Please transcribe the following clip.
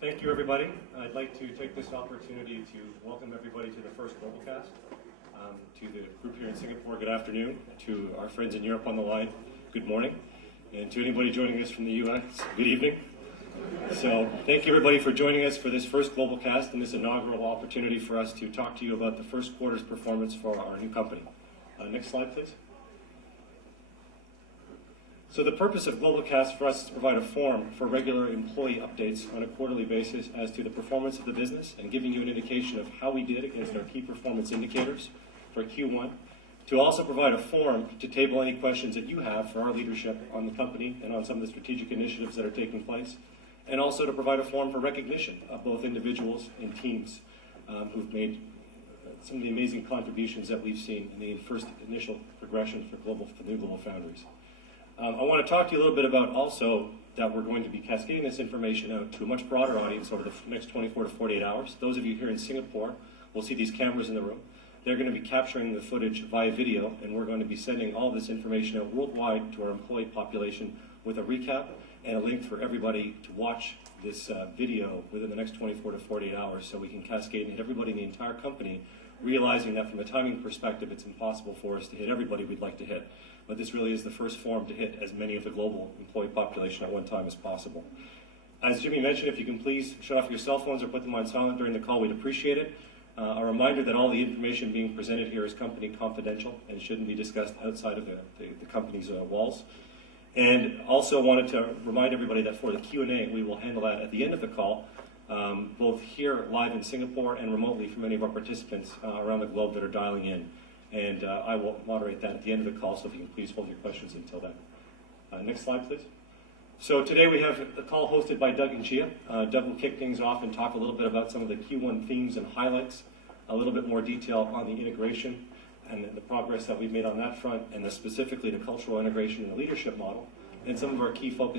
Thank you, everybody. I'd like to take this opportunity to welcome everybody to the first GlobalCast. To the group here in Singapore, good afternoon. To our friends in Europe on the line, good morning. And to anybody joining us from the US, good evening. So thank you, everybody, for joining us for this first GlobalCast and this inaugural opportunity for us to talk to you about the first quarter's performance for our new company. Next slide, please. So the purpose of GlobalCast for us is to provide a forum for regular employee updates on a quarterly basis as to the performance of the business and giving you an indication of how we did against our key performance indicators for Q1. To also provide a forum to table any questions that you have for our leadership on the company and on some of the strategic initiatives that are taking place. And also to provide a forum for recognition of both individuals and teams who've made some of the amazing contributions that we've seen in the first initial progression for the new Global Foundries. I want to talk to you a little bit about also that we're going to be cascading this information out to a much broader audience over the next 24 to 48 hours. Those of you here in Singapore will see these cameras in the room. They're going to be capturing the footage via video, and we're going to be sending all this information out worldwide to our employee population with a recap and a link for everybody to watch this video within the next 24 to 48 hours so we can cascade and hit everybody in the entire company, realizing that from a timing perspective, it's impossible for us to hit everybody we'd like to hit. But this really is the first forum to hit as many of the global employee population at one time as possible. As Jimmy mentioned, if you can please shut off your cell phones or put them on silent during the call, we'd appreciate it. A reminder that all the information being presented here is company confidential and shouldn't be discussed outside of the company's walls. And also wanted to remind everybody that for the Q&A, we will handle that at the end of the call, both here live in Singapore and remotely for many of our participants around the globe that are dialing in. And I will moderate that at the end of the call, so if you can please hold your questions until then. Next slide, please. So today we have a call hosted by Doug and Chia. Doug will kick things off and talk a little bit about some of the Q1 themes and highlights, a little bit more detail on the integration and the progress that we've made on that front, and specifically the cultural integration and the leadership model, and some of our key focus